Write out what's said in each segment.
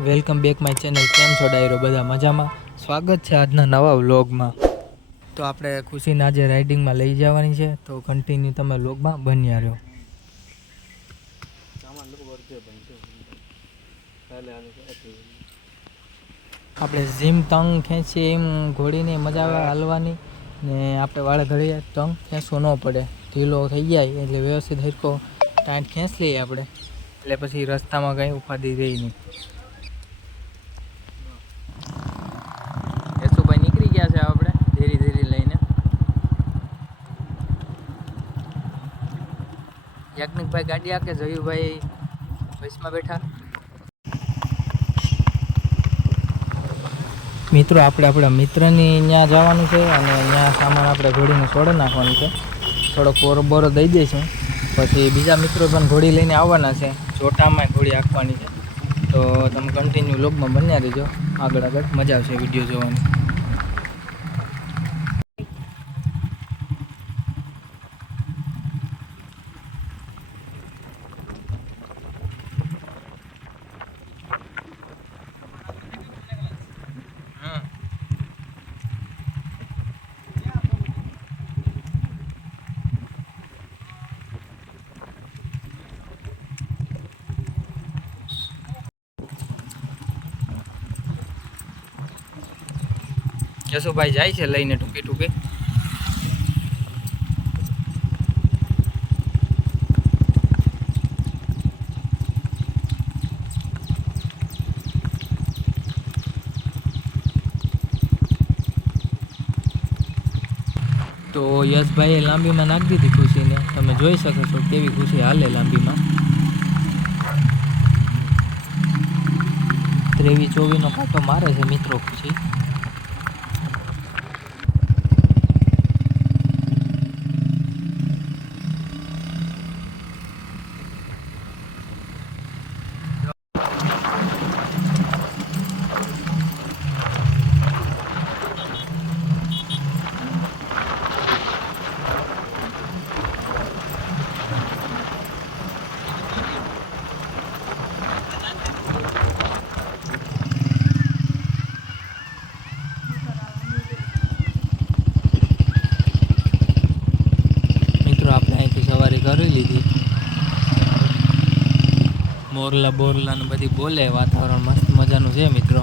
Welcome back my channel. કેમ છો ડાયરો? બધા મજામાં? સ્વાગત છે આજના નવા વ્લોગમાં. તો આપણે ખુશીને આજે રાઇડિંગમાં લઈ જવાની છે, તો કન્ટિન્યુ તમે વ્લોગમાં બન્યા રહ્યો. આપણે જીમ તંગ ખેંચીએ એમ ઘોડીને મજા આવે હાલવાની, ને આપણે વાળે ઘડીએ તંગ ખેંચવો ન પડે, ઢીલો થઈ જાય એટલે વ્યવસ્થિત હરખો ટાઈટ ખેંચ લઈએ આપણે, એટલે પછી રસ્તામાં કંઈ ઉપાધિ રહી નહીં. યશુભાઈ નીકળી ગયા છે આપણે ધીરે ધીરે લઈને. યાજ્ઞિકભાઈ ગાડી આકે, જયુભાઈ બસમાં બેઠા. મિત્રો આપણે આપણા મિત્રની ત્યાં જવાનું છે અને ત્યાં સામાન આપણે ઘોડીને છોડી નાખવાનું છે. થોડોક બોરો દઈ દઈશું, પછી બીજા મિત્રો પણ ઘોડી લઈને આવવાના છે. જોટામાં ઘોડી આંકવાની છે, તો તમે કન્ટિન્યુ વ્લોગમાં બન્યા રહેજો. આગળ મજા આવશે વિડીયો જોવાની. યશુભાઈ જાય છે લઈને ટૂંકી ટૂંકી. તો યશભાઈએ લાંબીમાં નાખી દીધી ખુશીને. તમે જોઈ શકો છો કેવી ખુશી હાલે લાંબીમાં. 23-24નો કાંટો મારે છે મિત્રો ખુશી. કરી લીધી. મોરલા ને બધી બોલે, વાતાવરણ મસ્ત મજાનું છે મિત્રો.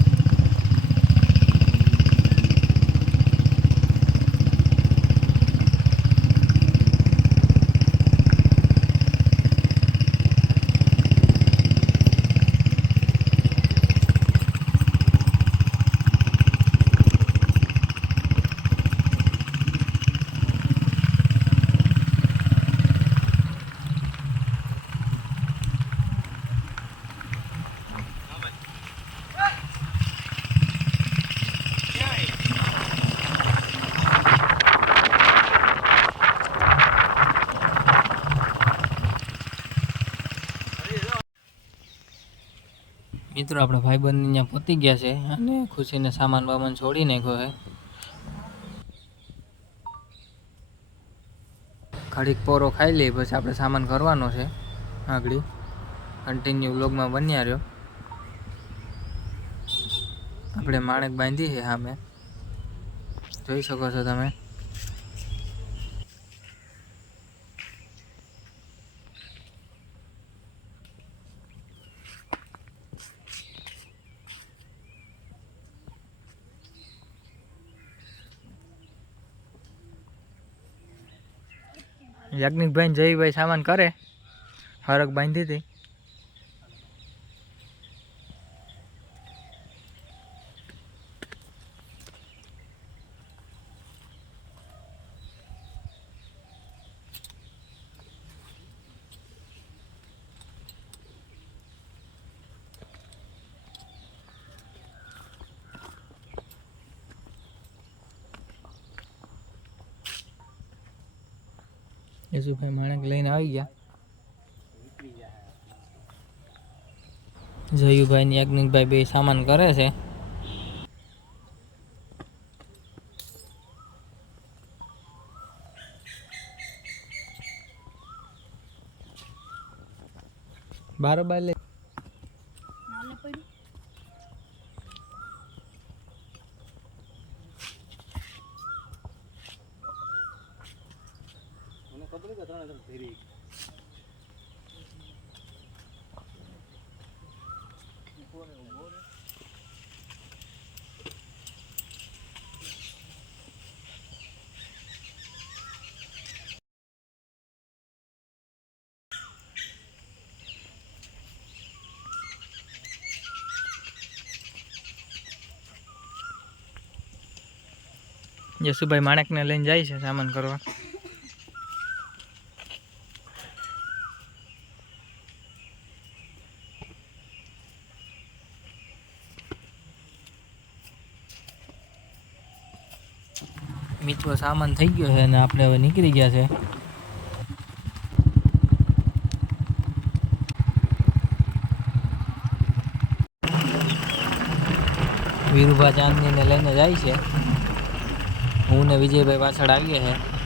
મિત્રો આપણા ભાઈબંધ અહીંયા પહોંચી ગયા છે અને ખુશીને સામાન બામાન છોડી નાખ્યો છે. ઘડીક પોરો ખાઈ લઈએ પછી આપણે સામાન કરવાનો છે આગળ. કન્ટિન્યુ વ્લોગમાં બન્યા રહ્યો. આપણે માણેક બાંધી છે સામે, જોઈ શકો છો તમે. યાજ્ઞિકભાઈ જયભાઈ સામાન કરે, હરક બાંધી હતી. યશુભાઈ માણેક લઈને આવી ગયા. જયુભાઈ ને યાજ્ઞિકભાઈ બે સામાન કરે છે. બારોબાર લે જસુભાઈ માણેકને લઈને જાય છે સામાન કરવા. મિત્રો સામાન થઈ ગયો છે અને આપણે હવે નીકળી ગયા છે. વીરુભા ચાંદનીને લઈને જાય છે. હું ને વિજયભાઈ પાછળ આવીએ છીએ.